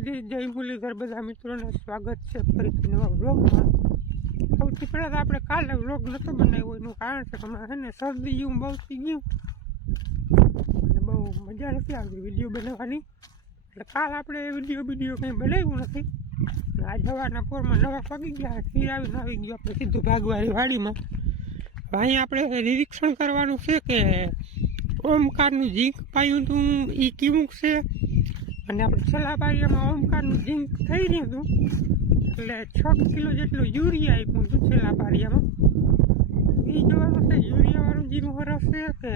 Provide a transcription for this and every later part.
દ્વારકાધીશ જય મુરલીધર બધા મિત્રોને સ્વાગત છે ફરીથી નવા વ્લોગમાં. સૌથી પહેલાં તો આપણે કાલે વ્લોગ નહોતો બનાવ્યો, એનું કારણ છે કે હમણાં છે ને શરદી જેવું બહુ થઈ ગયું. અને બહુ મજા નથી આવતી વીડિયો બનાવવાની. એટલે કાલ આપણે વીડિયો વીડિયો કંઈ બનાવ્યું નથી. આજ સવારના પોરમાં નવા પગી ગયા, ખીર આવીને આવી ગયો આપણે સીધું ભાગવાળી વાડીમાં. અહીં આપણે નિરીક્ષણ કરવાનું છે કે ઓમકારનું ઝીંક પાયું હતું એ કેવું છે? અને આપણે છેલ્લા બારીયામાં ઓમકારનું ઝીંક થઈ રહ્યું હતું. એટલે છ કિલો જેટલું યુરિયા આપ્યું હતું છેલ્લા પારિયામાં એ જોવાનું છે, યુરિયાવાળું જીરું વરસ છે કે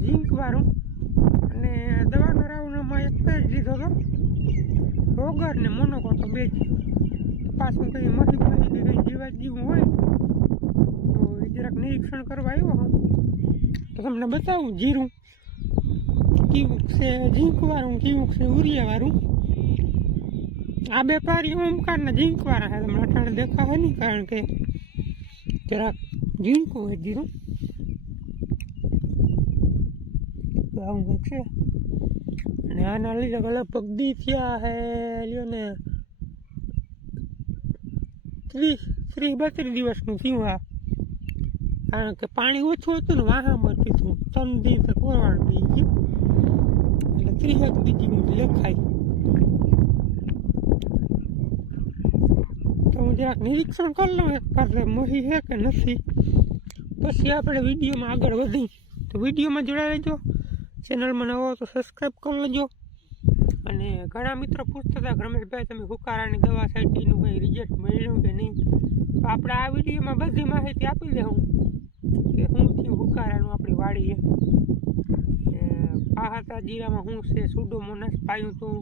ઝીંકવાળું? અને દવા રાઉન્ડમાં એક પેજ લીધો હતો. રોગર ને મોનોકોટો બે પાછું કંઈ મહી મહી કે કંઈ જીવા જીવું હોય. તો એ જરાક નિરીક્ષણ કરવા આવ્યો હું. તો તમને બતાવું, જીરું. કેવું છે, ઝીંકવાળું, કેવું છે, ઉરિયાવાળું. આ બે પારી ઓમકારના ઝીંકવાળા છે તમને અટાણે દેખાવે નહીં, કારણ કે જરાક ઝીંકું હોય તો આવું કંઈક છે. અને આના લીધે લગભગ દી થયા હે, લ્યો ને. ત્રીસ ત્રીસ બત્રીસ દિવસનું થયું આ. કારણ કે પાણી ઓછું હતું ને વાહામાં હતું ત્રણ દિવસ કોરવાણ પી ગયું. ત્રીસેક બીજી લખાય તો હું જરાક નિરીક્ષણ કરી લઉં એક પાસે મહી છે કે નથી. પછી આપણે વિડીયોમાં આગળ વધી તો વિડીયોમાં જોડાઈ રહેજો. ચેનલમાં નવો તો સબસ્ક્રાઈબ કરી લેજો. અને ઘણા મિત્રો પૂછતા હતા રમેશભાઈ, તમે હુકારાની દવા સાઈટીનું કંઈ રિઝલ્ટ મળ્યું કે નહીં? તો આપણે આ વિડીયોમાં બધી માહિતી આપી દઉં કે શું થયું હુકારાનું આપણી વાડીએ હતા જીરામાં હું છે સુડોમોનાસ પાયું હતું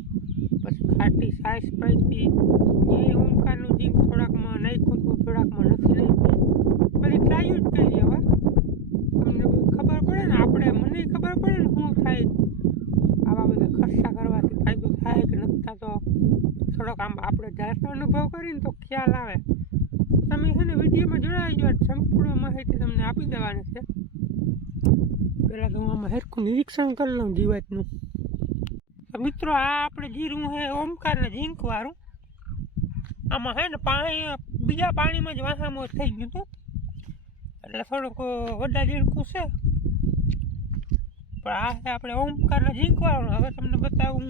પછી ખાટી સાઈસ પાઈતી એ ઓમકારનું જીંક થોડાકમાં નાખ્યું હતું થોડાકમાં નથી નાખ્યું. બધી ટ્રાય જ કરી હવે. તમને ખબર પડે ને, આપણે મને ખબર પડે ને શું થાય. આવા બધા ખર્ચા કરવાથી ફાયદો થાય કે નથી થતો. થોડોક આમ આપણે જાતે અનુભવ કરીને તો ખ્યાલ આવે. તમે છે ને વિડીયોમાં જોડાઈ જો સંપૂર્ણ માહિતી તમને આપી દેવાની છે. તો હેરખું નિરીક્ષણ કરી લઉં જીવાતનું. મિત્રો, આ આપણે જીરું છે, ઓમકારને ઝીંકવાળું. આમાં છે ને પાણી, બીજા પાણીમાં જ વાસામાં થઈ ગયું હતું. એટલે થોડુંક વડા ઝીણકું છે. પણ આ છે આપણે ઓમકારને ઝીંકવાળું. હવે તમને બતાવું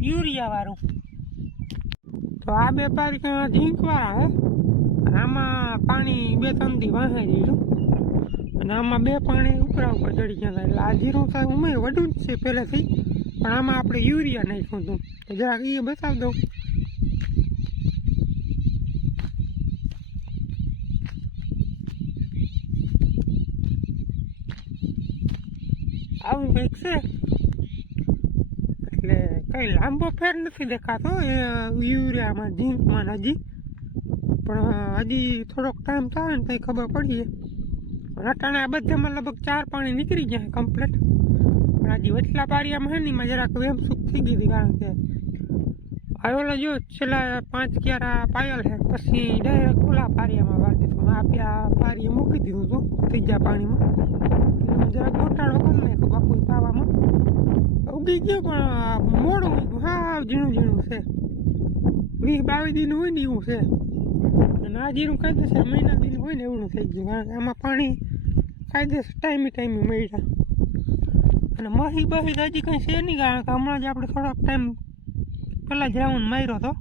યુરિયાવાળું. તો આ બે પારી ઝીંકવાળા છે. આમાં પાણી બે ત્રણ દી વાસે દીધું અને આમાં બે પાણી ઉપરા ઉપર ચડી ગયા હતા. એટલે આ જીરું થાય ઉમેર વધુ જ છે પહેલેથી. પણ આમાં આપણે યુરિયા નાખ્યું હતું. તો જરાક એ બતાવી દઉં. આવું કંઈક છે? એટલે કંઈ લાંબો ફેર નથી દેખાતો. એ યુરિયામાં જીંકમાં હજી. પણ હજી થોડોક ટાઈમ થાય ને તો ખબર પડીએ. અટાણે આ બધામાં લગભગ ચાર પાણી નીકળી ગયા કમ્પ્લીટ પણ આજે વચલા પારિયામાં હે ને એમાં જરાક વેમ સુખ થઈ ગઈ હતી કારણ કે આયોલા જો છેલ્લા પાંચ ક્યારા પાયલ છે, પછી ડાયરેક્ટ ખુલ્લા પારિયામાં વાળી દીધું આ પ્યા પારીએ મૂકી દીધું હતું ત્રીજા પાણીમાં. જરાક ગોટાળો કરી નાખ્યો બાપુ પાવામાં. ઉગી ગયો પણ મોડું ઉગ્યું હા ઝીણું ઝીણું છે. વીસ બાવીસ દિન હોય ને એવું છે. અને આ જીરું દેશે મહિના દિન હોય ને એવું થઈ ગયું. કારણ કે આમાં પાણી કાયદેસર ટાઈમે ટાઈમે મળ્યા. અને મહી બહી તો હજી કંઈ છે નહીં કારણ કે હમણાં જ આપણે થોડોક ટાઈમ પહેલાં જ રાઉન્ડ માર્યો હતો.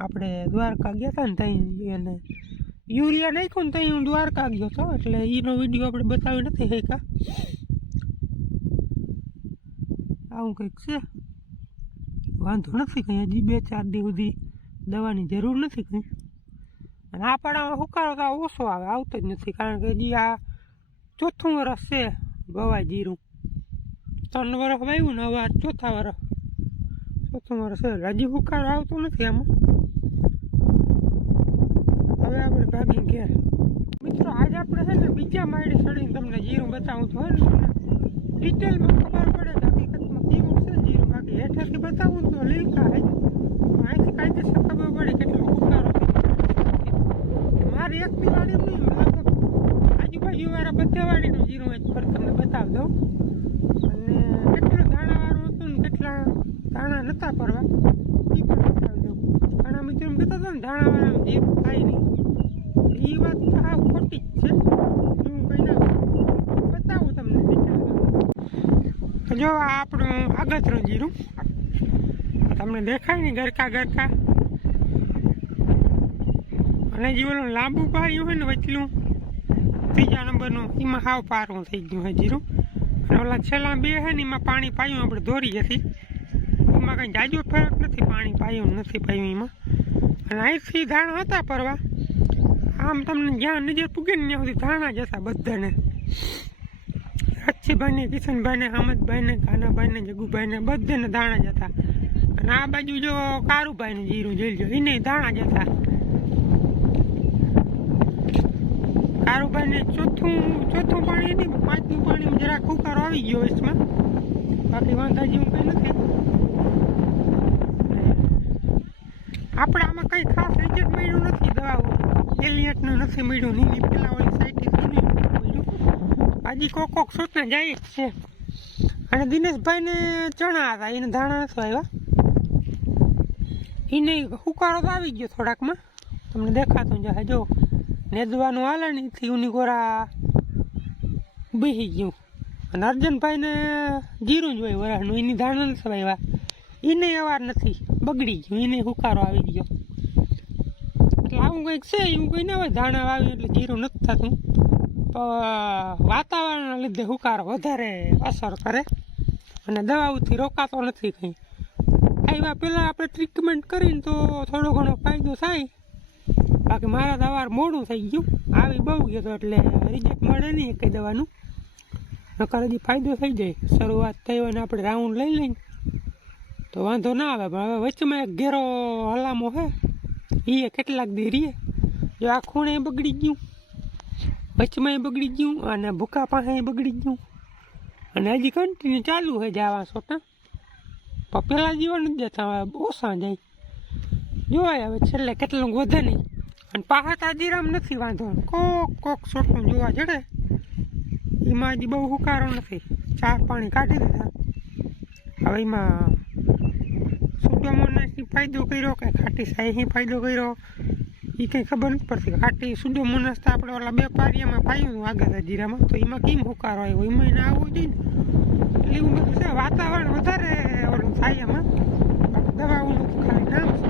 આપણે દ્વારકા ગયા હતા ને ત્યાં અને યુરિયા નાખ્યું ને ત્યાં હું દ્વારકા ગયો હતો, એટલે એનો વીડિયો આપણે બતાવી નથી શક્યા. આવું કંઈક છે. વાંધો નથી કંઈ, હજી બે ચાર દિવસ સુધી દવાની જરૂર નથી કંઈ. અને આ પાડામાં હુકારો તો ઓછો આવે, આવતો જ નથી કારણ કે હજી આ ચોથું વરસ છે ગવા જીરું ત્રણ વરસ વાવ્યું ને હવે ચોથા વરસ. ચોથું વરસ છે. હજી હુકારો આવતો નથી આમાં. હવે આપણે ભાગી ઘેર. મિત્રો, આજે આપણે છે ને બીજા માળે ચડીને તમને જીરું બતાવું છું હોય ને. ડિટેલમાં ખબર પડે કે હકીકતમાં કેવું છે જીરું. બાકી હેઠળથી બતાવું તો લીલકા હે. અહીંથી કાયદેસર ખબર પડે કેટલો હુકારો મારી એકની વાડી નહીં લગભગ આજુબાજુ વાળા બધા વાડીનું જીરું એક પર તમને બતાવી દઉં. અને કેટલું દાણાવાળું હતું ને કેટલા દાણા નહોતા પરવા એ પણ બતાવી દઉં. ઘણા મિત્રો એમ કહેતા હતા ને ધાણાવાળા જીવ થાય નહીં. એ વાત સાવ ખોટી જ છે. હું કઈ ના બતાવું તમને જો આ આપણું આગતરું જીરું તમને દેખાય ને ગરકા ગરકા. અને જે ઓલું લાંબુ પાડ્યું હોય ને, વચલું ત્રીજા નંબરનું એમાં હાવ પારું થઈ ગયું હે જીરું. અને ઓલા છેલ્લા બે છે ને એમાં પાણી પાયું, આપણે દોરી હતી. એમાં કંઈ જાજો ફરક નથી, પાણી પાયું નથી પાયું એમાં. અને અહીંથી ધાણા હતા પરવા. આમ તમને જ્યાં નજર પૂગે ને ત્યાં સુધી ધાણા જ હતા બધાને. અચ્છીભાઈને કિશનભાઈને હામદભાઈને કાનાભાઈને, જગુભાઈને બધાને ધાણા જ હતા. અને આ બાજુ જો કારુભાઈને જીરું જોઈ લો એને ધાણા જ હતા. કારુભાઈને ચોથું ચોથું પાણી નહીં પાંચમું પાણી જરાક ઉકારો આવી ગયો વચમાં. બાકી વાંધા જેવું કંઈ નથી. આપણે આમાં કંઈ ખાસ રિઝલ્ટ મળ્યું નથી દવાઓ. એલિયટનું નથી મળ્યું નીની પેલા વાળી સાઈડથી હજી કોક કોક સૂચના જાય જ છે. અને દિનેશભાઈને ચણા હતા, એને ધાણા નથી આવ્યા. એને હુકારો તો આવી ગયો થોડાકમાં. તમને દેખાતું જાય જો. નેદવાનું હાલે ને એથી ઉની ગોરા બેસી ગયું. અને અર્જનભાઈને જીરું જ હોય વરાળનું એની ધાણા નથી આવ્યા એને અવાર નથી, બગડી ગયું એને હુકારો આવી ગયો. એટલે આવું કંઈક છે, એવું કંઈ ના હોય, ધાણા વાવ્યું એટલે જીરું નથી થતું. વાતાવરણના લીધે હુકારો વધારે અસર કરે. અને દવાઓથી રોકાતો નથી કંઈ. આવ્યા પહેલાં આપણે ટ્રીટમેન્ટ કરીને તો થોડો ઘણો ફાયદો થાય. બાકી મારા દવા મોડું થઈ ગયું. આવી બહુ ગયો તો એટલે રિઝલ્ટ મળે નહીં કંઈ દવાનું. નકર હજી ફાયદો થઈ જાય. શરૂઆત થઈ હોય ને આપણે રાઉન્ડ લઈ લઈને. તો વાંધો ના આવે, પણ હવે વચ્ચેમાં એક ઘેરો હલામો હે. એ કેટલાક દી રીએ જો આ ખૂણે બગડી ગયું. વચમાં બગડી ગયું, અને ભૂકા પાસે બગડી ગયું. અને હજી કન્ટિન્યુ ચાલુ છે જવા સોટા પણ પહેલાં જીવન જ જતા ઓછા જાય. જોવાય હવે છેલ્લે કેટલું વધે નહીં. અને પાહા તાજીરામ નથી, વાંધો કોક કોક સોટું જોવા જડે. એમાં હજી બહુ હુકારો નથી. ચાર પાણી કાઢી દીધા. હવે એમાં સુડોમોનાસની ફાયદો કર્યો કે ખાટી સાહીથી ફાયદો કર્યો? એ કંઈ ખબર નથી પડતી. ખાટી સુડોમોનાસ તો આપણે ઓલા બે પારિયામાં પાયું આગળ હજીરામાં તો એમાં કેમ હુકારો આવ્યો? એમાં એને આવવો જોઈએ ને એટલે એવું બધું છે વાતાવરણ વધારે ઓલું થાય એમાં દવાઓનું ખાલી નામ છે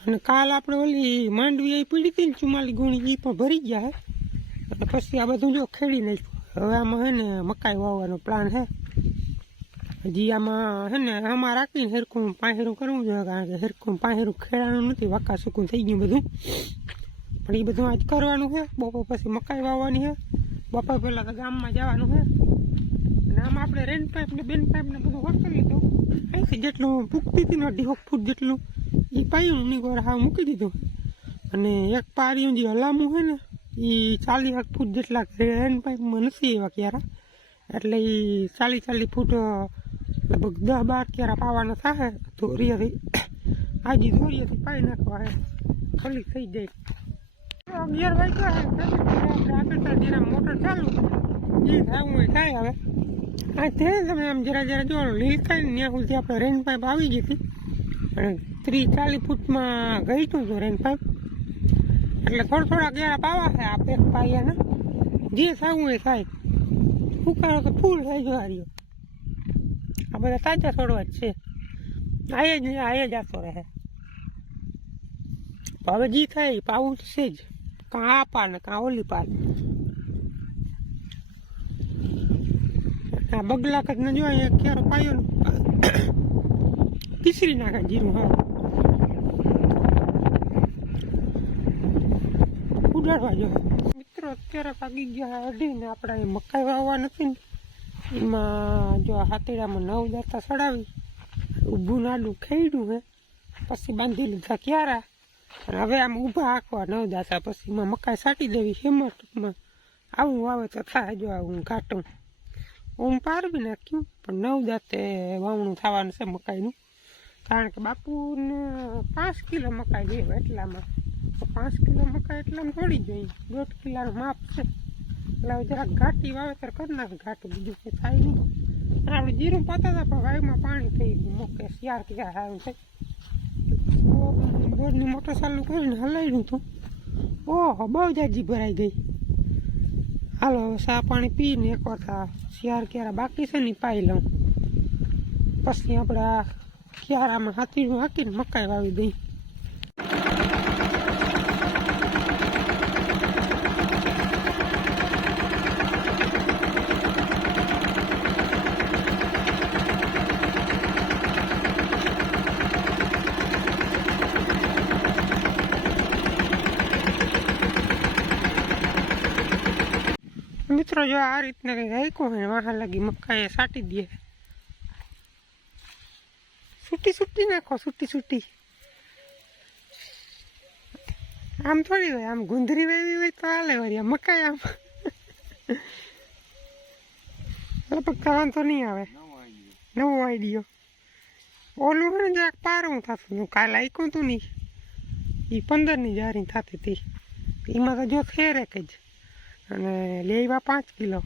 અને કાલ આપણે ઓલી માંડવી એ પીડી હતી ને ચુમ્માલી ગુણી એ પણ ભરી ગયા હે. અને પછી આ બધું જો ખેડી નાખ્યું. હવે આમાં હે ને મકાઈ વાવવાનો પ્લાન છે હજી આમાં હે ને આમાં રાખીને હેરખું પાહેરું કરવું જોઈએ, કારણ કે હેરખું પાહેરું ખેડાનું નથી, વાકા સૂકું થઈ ગયું બધું. પણ એ બધું આજ કરવાનું છે બપોર પછી મકાઈ વાવવાની છે બપોર પહેલાં તો ગામમાં જવાનું છે અને આમાં આપણે રેન પાઇપ ને બેન પાઇપ ને બધું કરી લીધું અહીંથી જેટલું પૂગતી હતી ને અઢી ફૂટ જેટલું એ પાયું ની ગોર હા મૂકી દીધું. અને એક પારિયું જે હલામું છે ને એ ચાલીસ એક ફૂટ જેટલા રેન પાઇપમાં નથી એવા ક્યારા. એટલે એ ચાલીસ ચાલીસ ફૂટ લગભગ દસ બાર ક્યારા પાવાના થાય ધોરિયાથી આજી ધોરિયાથી પાઈ નાખવા ખલી થઈ જાય. અગિયાર વાગ્યા જરા મોટર ચાલુ. જે થાય હોય થાય હવે. આ તે તમે આમ જરા જરા જો લીલ થાય ને ત્યાં સુધી આપણે રેન પાઇપ આવી હતી. અને ત્રીસ ચાલીસ ફૂટમાં ગઈ તું હતું રેન પાઇપ એટલે થોડા થોડા ગેરા પાવા છે, આ પેક પાયાના જે સાવું એ થાય. ઉકાળો તો ફૂલ થઈ ગયો હાર્યો આ બધા તાજા છોડવા જ છે. આયે જ આયે જ આતો રહે. હવે જે થાય પાવું છે જ. કાં આ પાર ને કાં ઓલી પાર આ બગલા કદ ને જો અહીંયા પાયો ને. પીસરી નાખા જીરું હા ઉડાડવા જો. મિત્રો, અત્યારે પાકી ગયા અઢી ને આપણે મકાઈ વાવવા નથી ને. એમાં જો હાથેડામાં નવ દાતા સડાવી, ઊભું નાડું ખેડ્યું હે. પછી બાંધી લીધા ક્યારા. અને હવે આમ ઊભા આંકવા નવ દાતા, પછી એમાં મકાઈ સાટી દેવી હેમર ટૂંકમાં આવું આવે તો થાય જો આવું ઘાટું ઓમ પારવી નાખ્યું, પણ નવ દાંતે વાવણું થવાનું છે મકાઈનું. કારણ કે બાપુને પાંચ કિલો મકાઈ જોઈએ એટલામાં. તો પાંચ કિલો મકાઈ એટલામાં થોડી જોઈએ દોઢ કિલોનું માપ છે. એટલે હવે જરાક ઘાટી વાવેતર કરી નાખે. ઘાટું બીજું કંઈ થાય નહીં. આપણે જીરું પાતા હતા, પણ વાયુમાં પાણી થઈ ગયું. મૂકે શિયાર ક્યાં સારું થઈ બોર્ડની મોટર ચાલુ કરીને હલાવ્યું હતું. ઓહો, બહુ જાજી ભરાઈ ગઈ. હાલો, હવે ચા પાણી પીને એક વાર શિયાર ક્યારે બાકી છે ને પાઈ લઉં પછી આપણે ક્યારામાં હાથીનું હાકીને મકાઈ વાવી દઈ. મિત્રો, જો આ રીતના કંઈક રાખ્યું હોય વાહા લાગી મકાઈ સાટી દે. છૂટી છૂટી નાખો છૂટી છૂટી આમ થોડી હોય આમ ગુંદરી વેવી હોય તો હાલે વળી મકાઈ આમ. લગભગ કરવાનું તો નહીં આવે. નવો આઈડિયો. ઓલું હોય ને જરાક પારું થતું. હું કાલે આઈકું તું નહીં. એ પંદરની જારી થતી હતી એમાં તો જો ખેર એક જ. અને લેવા પાંચ કિલો.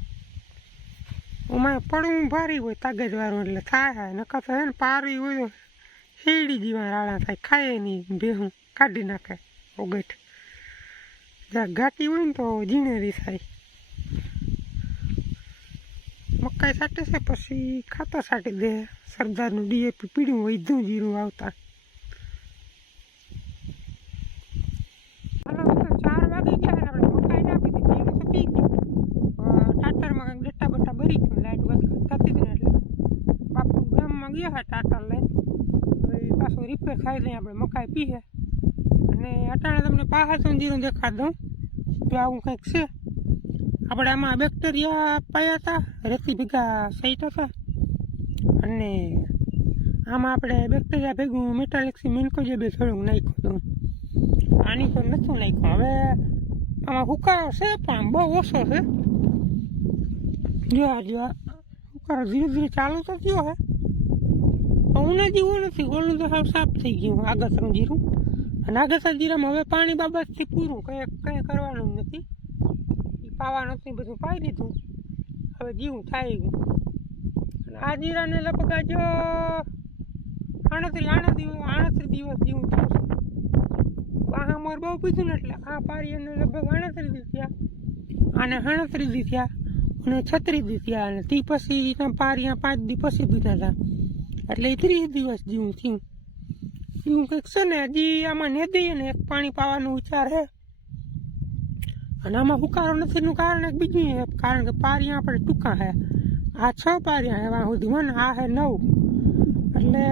ઓમાં પડવું ભારી હોય તાગજવાળું એટલે થાય નકર તો હે ને પારવી હોય શેરડી જેવા રાળા થાય, ખાય નહીં, ભેહું કાઢી નાખે, ઓગઠ. જરાક ઘાટી હોય ને તો ઝીણેરી થાય. મકાઈ સાટે છે, પછી ખાતર સાટી દે. સરદારનું ડીએપી પીડ્યું વધ્યું જીરું આવતા હાલો મિત્રો ચાર વાગી ગયા અને આપણે મકાઈ ના પીધી જીરું તો પી ગયું અ, ટાટરમાં કંઈક ડટ્ટા બટ્ટા ભરી ગયું લાઈટ વધ થતી હતી ને એટલે બાપુ ગામમાં ગયા હતા ટાટર લઈને હવે ઈ પાછું ખાઈ લઈએ, આપણે મકાઈ પીએ. અને અટાણે તમને પાહાસન જીરું દેખાડ દઉં. જો આવું કંઈક છે. આપણે આમાં બેક્ટેરિયા પાયા હતા, રેતી ભેગા સહિત હતા. અને આમાં આપણે બેક્ટેરિયા ભેગું મેટાલિક્સી બે થોડુંક નાખ્યું હતું. આની તો નથી નાખ્યું. હવે આમાં હુકારો છે પણ બહુ ઓછો છે. જો જો હુકારો ધીરે ધીરે ચાલુ તો થયો હે પણ ઉના જેવું નથી, ઓલું તો સાવ સાફ થઈ ગયું આગતનું જીરું અને આગતના જીરામાં હવે પાણી બાબતથી પૂરું, કંઈ કંઈ કરવાનું નથી. એ પાવા નથી બધું પાઈ દીધું. હવે જીવું, થાય ગયું અને આ જીરાને લગભગ આજ આણત્રી આણત્રી આણત્રી દિવસ જીવું છે. વાહા મોર બહુ પીધું ને એટલે આ પારીને લગભગ આણત્રી દી થયા. આને આણત્રી દી થયા, અને છત્રી દી થયા, અને તે પછી પારિયા પાંચ દી પછી પીધા હતા એટલે ત્રીસ દિવસ જેવું થયું. એવું કંઈક છે ને, હજી આમાં નેદીએ ને, એક પાણી પાવાનો વિચાર છે અને આમાં હુકારો નથીનું કારણ એક બીજું છે કારણ કે પારિયા આપણે ટૂંકા હે. આ છ પારિયા હે એવા સુધી મને, આ હે નવ. એટલે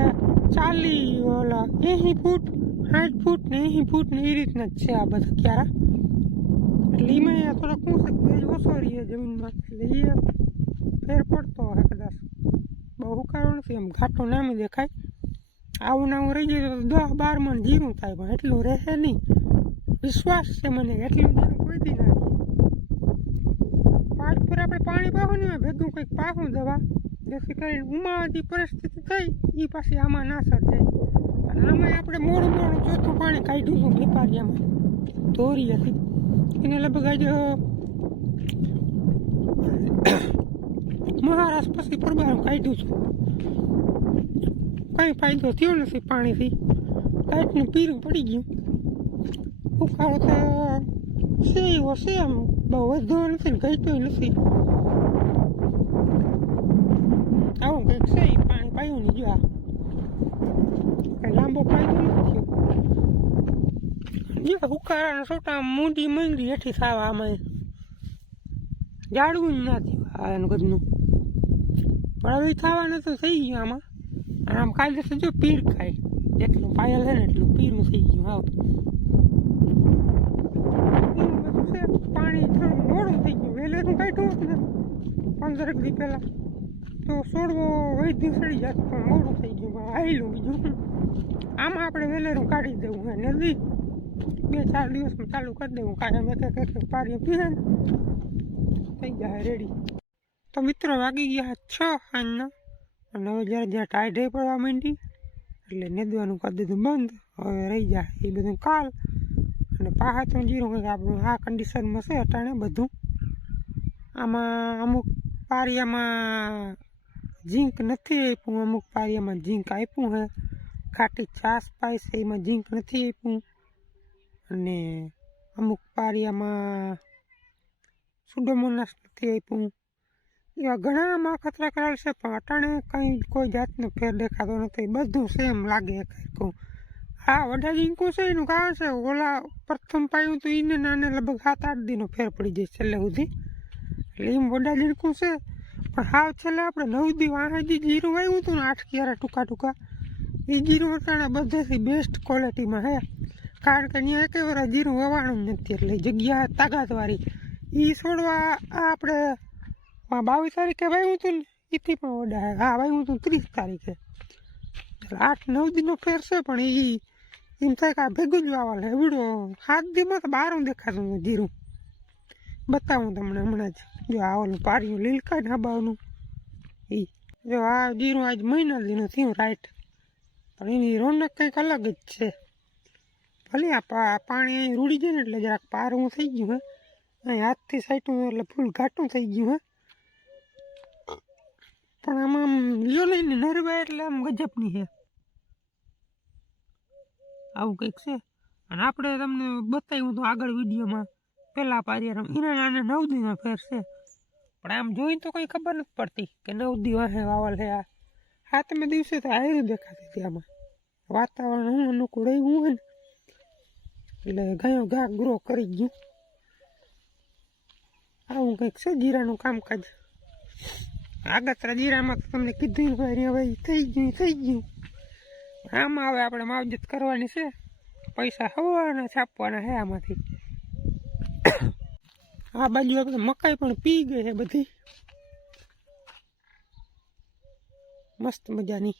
ચાલી, ઓલા એસી ફૂટ સાઠ ફૂટ ને એસી ફૂટ ને એ રીતના જ છે આ બધા ક્યારા. એટલે એમાં થોડાક હું ભેજ ઓછો રહીએ જમીનમાં. એટલે એ ફેર પડતો હે કદાચ. બહુ હુકારો નથી એમ ઘાટો નામી દેખાય. આવું ને આવું રહી જાય તો દસ બાર મણ જીરું થાય, પણ એટલું રહે નહીં. વિશ્વાસ છે મને, એટલું જીરું કોઈ દી ના. પાંચ પર આપણે પાણી પાહું ને, ભેગું કંઈક પાહું દવા. જેથી કરીને ઉમાં જે પરિસ્થિતિ થઈ એ પાછી આમાં ના સર્જાય અને આમાં આપણે મોડું મોડું ચોથું પાણી કાઢ્યું હતું વેપારીયામાં. ધોરી હતી એને લગભગ આજે મહારાષ્ટ્ર પછી પરબારું કાઢ્યું છું. કાંઈ ફાયદો થયો નથી પાણીથી. કાંઈકનું પીરું પડી ગયું. ઉકાળો તો છે એવો છે એમ. બહુ વધ્યો નથી ને ઘટ્યો નથી. આવું કંઈક છે પાણી પાયું નહીં જો કંઈ લાંબો ફાયદો નથી થયો. જો ઉકાળાના છોટા મૂંડી માંડી હેઠી સાવા આમાં. જાડવું જ ના થયું આ એનું ગજનું. પણ હવે થવાનું તો થઈ ગયું આમાં. આમ તો જો પીર ખાય. જેટલું પાયલ છે ને એટલું પીરું થઈ ગયું છે, પાણી મોડું થઈ ગયું. વહેલેરું કાઢ્યું ને પંદર દી પહેલાં. તો છોડવો વૈદ્ય સડી જાત પણ મોડું થઈ ગયું. પણ આવેલું બીજું આમાં આપણે વહેલેરું કાઢી દેવું હે નદી બે ચાર દિવસમાં ચાલુ કરી દેવું. કાયમ મેં કંઈક પાણી પીએ ને. થઈ જાય રેડી તો મિત્રો વાગી ગયા છ અને હવે જ્યારે જ્યારે ટાઈડે પડવા માંડી, એટલે નેદવાનું કરી દીધું બંધ. હવે રહી જાય એ બધું કાલ. અને પાહા તો જીરું કંઈક આપણું આ કન્ડિશનમાં છે અટાણે બધું. આમાં અમુક પારિયામાં ઝીંક નથી આપ્યું. અમુક પારિયામાં ઝીંક આપ્યું હે ખાટી છાશ પાય છે, એમાં ઝીંક નથી આપ્યું. અને અમુક પારિયામાં સુડોમોનાસ નથી આપ્યું. એવા ઘણા આમાં ખતરા કરેલ છે, પણ અટાણે કંઈ કોઈ જાતનો ફેર દેખાતો નથી. બધું સેમ લાગે કહું હા વડા ઝીંકું છે, એનું કારણ છે, ઓલા પ્રથમ પાયું તો એને નાને લગભગ સાત, આઠ દિનો ફેર પડી જાય છેલ્લે સુધી. એટલે એમ વડા ઝીણકું છે, પણ હાવ છેલ્લે આપણે નવ દી વાહે જે જીરું આવ્યું હતું ને, આઠ ક્યારે ટૂંકા ટૂંકા. એ જીરું અટાણે બધેથી બેસ્ટ ક્વોલિટીમાં હે. કારણ કે અહીંયા એકે વાર જીરું વવાણું નથી, એટલે જગ્યા તાકાતવાળી એ છોડવા આપણે આ બાવીસ તારીખે ભાઈ તું ને એથી પણ ઓડા હા. ભાઈ હું તું ત્રીસ તારીખે. એટલે આઠ નવ દિનનો ફેર છે, પણ એ એમ થાય કે આ ભેગું જ વાવા લે એવડો સાત દીમાં તો બારું દેખાતું નથી જીરું બતાવું તમને હમણાં જ. જો આ ઓલું પાર્યું લીલકા ઢાબાનું એ જો આ જીરું આજ મહિના દીનું થયું રાઈટ. પણ એની રોનક કંઈક અલગ જ છે. ભલે આ પાણી અહીં રૂડી જાય ને એટલે જરાક પારું થઈ ગયું હે. અહીં હાથથી સાઈટું એટલે ફૂલ ઘાટું થઈ ગયું હે. પણ આમાં આમ લ્યો લઈને નરવા એટલે આમ ગજબની છે આવું કંઈક છે અને આપણે તમને બતાવ્યું હતું આગળ વિડીયોમાં પહેલાં પારિયારામ એના નાના નવ દીનો ફેર છે પણ આમ જોઈને તો કંઈ ખબર નથી પડતી કે નવ દિવસ વાવલ હે આ સાતમે દિવસે તો આયરું દેખાતી હતી આમાં વાતાવરણ હું અનુકૂળ એવું હોય ને એટલે ગાયો ઘા ગ્રો કરી ગયું આવું કંઈક છે જીરાનું કામકાજ આગતરા દીરામાં તમને કીધું ભાઈ થઈ ગયું થઈ ગયું. આમાં હવે આપણે માવજત કરવાની છે. પૈસા હવાના છાપવાના છે આમાંથી. આ બાજુ મકાઈ પણ પી ગઈ છે બધી. મસ્ત મજાની.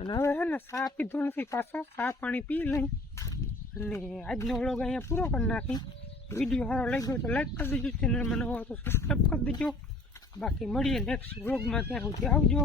અને હવે છે ને સા પીધો નથી પાછો, સા પાણી પી લઈ. અને આજનો વ્લોગ અહીંયા પૂરો કરી નાખી. વીડિયો સારો લાગ્યો તો લાઈક કરી દેજો ચેનલમાં નવો તો સબસ્ક્રાઈબ કરી દેજો. બાકી મળીએ નેક્સ્ટ વ્લોગમાં ત્યાં સુધી આવજો.